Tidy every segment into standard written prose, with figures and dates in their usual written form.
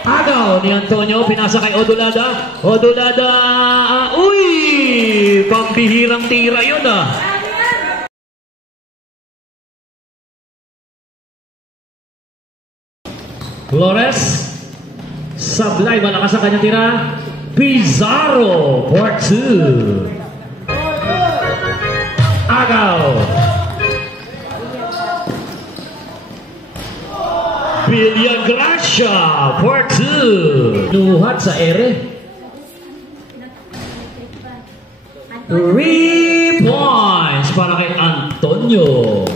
Agaw ni Antonio, pinasa kay Odulada. Odulada, uy! Pambihirang tira yun Flores, sablay, malakas ang kanyang tira. Pizarro, for 2. Agaw. Villagracia, for 2. Nuhat sa ere. 3 points para kay Antonio.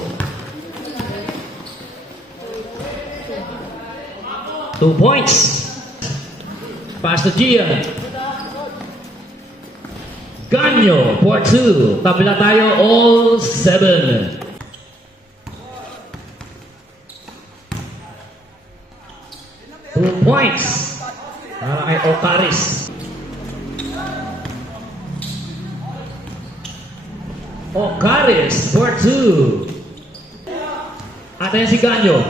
2 points. Pass to Gian. Ganyo, for 2. Tabla tayo, all 7. Points para kay Ocaris. Ocaris for 2. At ayan si Ganyo.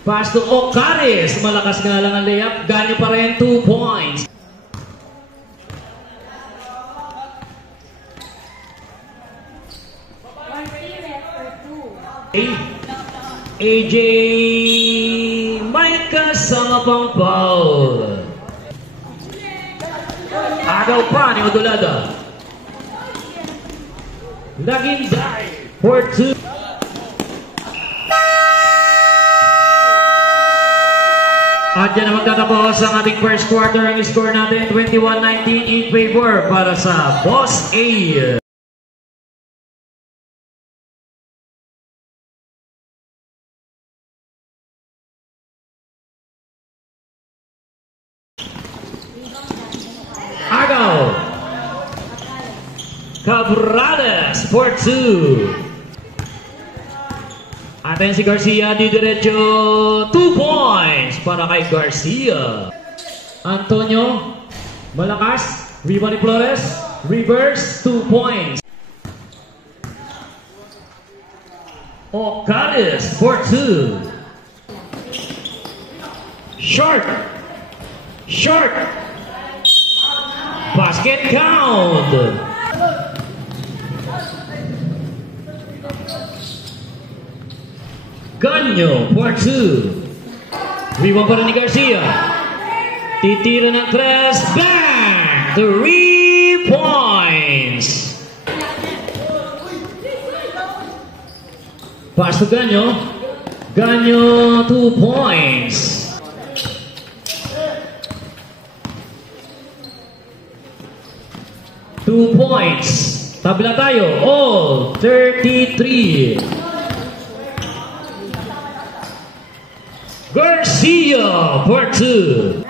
Pass to Ocaris. Malakas nga lang ang layup. Ganyo pa rin, 2 points. AJ may kasama pang foul. Agaw pa ni Odulada. Laging die for 2. At yan na magtatapos ang ating first quarter. Ang score natin 21-19 in favor para sa Boss A. Agaw. Cabrales for 2. Atin si Garcia di diretso. 2 points para kay Garcia. Antonio, malakas. Rebound ni Flores. Reverse, 2 points. Ocaris for 2. Short. Short. Basket count. Ganyo for 2. Rebound pa rin ni Garcia. Titira ng 3. Bang! 3 points. Pass to Ganyo. Ganyo, 2 points. Tabla tayo. All 33. Garcia for 2.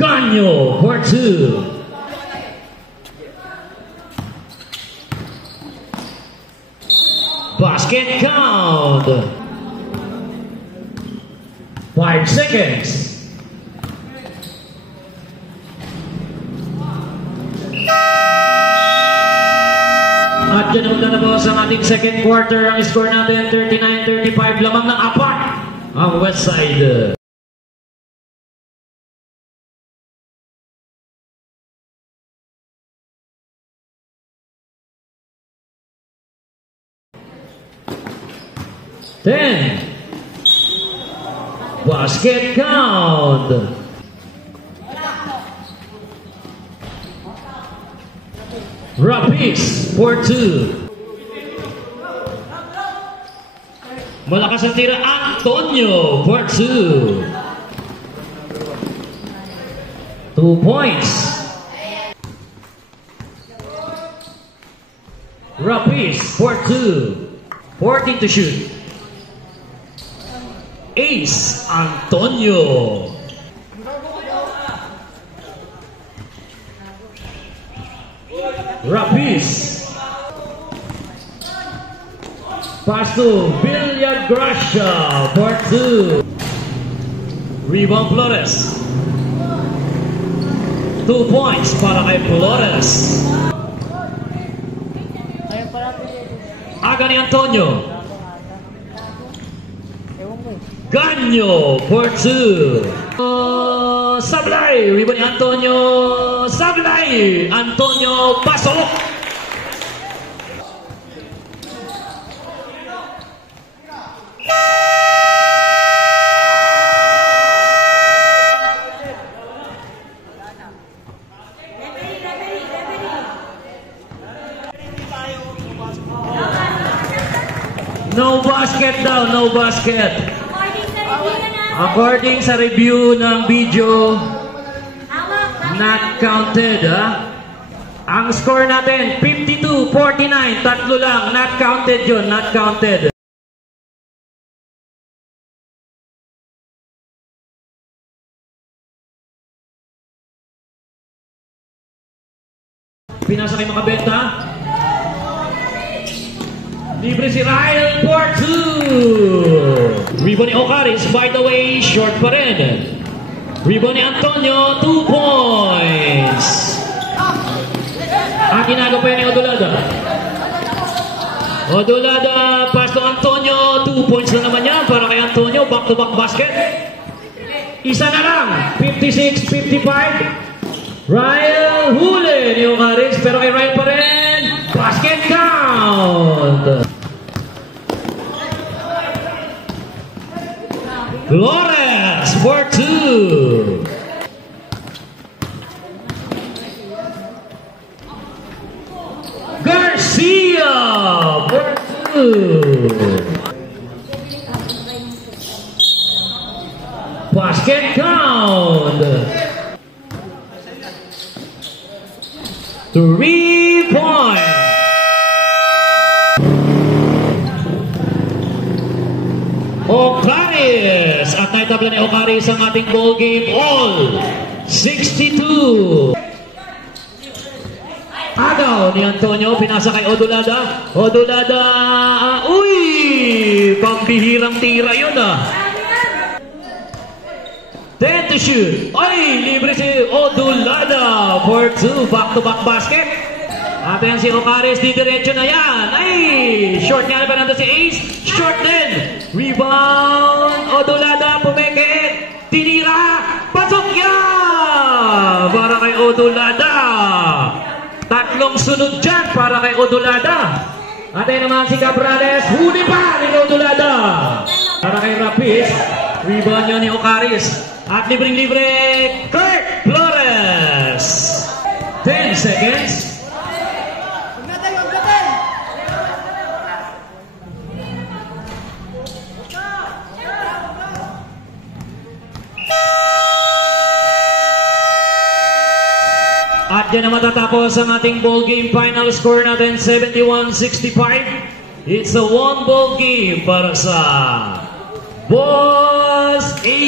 Ganyo for 2. Basket count. 5 seconds. At dyan naman natapos ang ating second quarter. Ang score natin 39-35. Lamang ng 4 ang Westside. Basket count. Rapids for 2. Malakas ang tira. Antonio for 2. 2 points. Rapids for 2. 14 to shoot. Ace Antonio. Rapids. Pass to Villagracia for 2. Rebound Flores. 2 points para kay Flores. Aga ni Antonio. Ganyo for 2. Sablay. Rebound ni Antonio. Sablay. Antonio pasok. No basket daw, no basket. According sa review ng video, not counted, ha? Ang score natin, 52-49, tatlo lang, not counted yun, not counted. Pinasa kay makabenta. Libre si Ryle for 2. Rebound ni Ocaris, by the way, short pa rin. Rebound ni Antonio, 2 points. Ang ginagawa pa yan ni Odulada. Odulada, pass to Antonio, 2 points na naman yan para kay Antonio, back-to-back basket. Isa na lang, 56-55. Ryle huli ni Ocaris, pero kay Ryle pa rin, basket count. Flores for 2. Garcia for 2. Basket count. 3 points. Ocaris. At naitabla ni Ocaris ang ating ball game all. 62. Agaw ni Antonio. Pinasa kay Odulada. Odulada. Uy! Pambihirang tira yun, 10 to shoot. Ay! Libre si Odulada for 2. Back-to-back basket. At yan si Ocaris, didiretso na yan. Ay! Short niya na ba nandun si Ace? Short din. Rebound. Odulada, pumekit. Tinira. Pasok yan! Para kay Odulada. Tatlong sunod dyan para kay Odulada. At yan naman si Cabrales. Huli pa ni Odulada. Para kay Rapis. Rebound yun ni Ocaris. At libreng-libre, Kurt Flores. 10 seconds. At yan na matatapos ang ating ball game. Final score natin, 71-65. It's a one ball game para sa Boss A.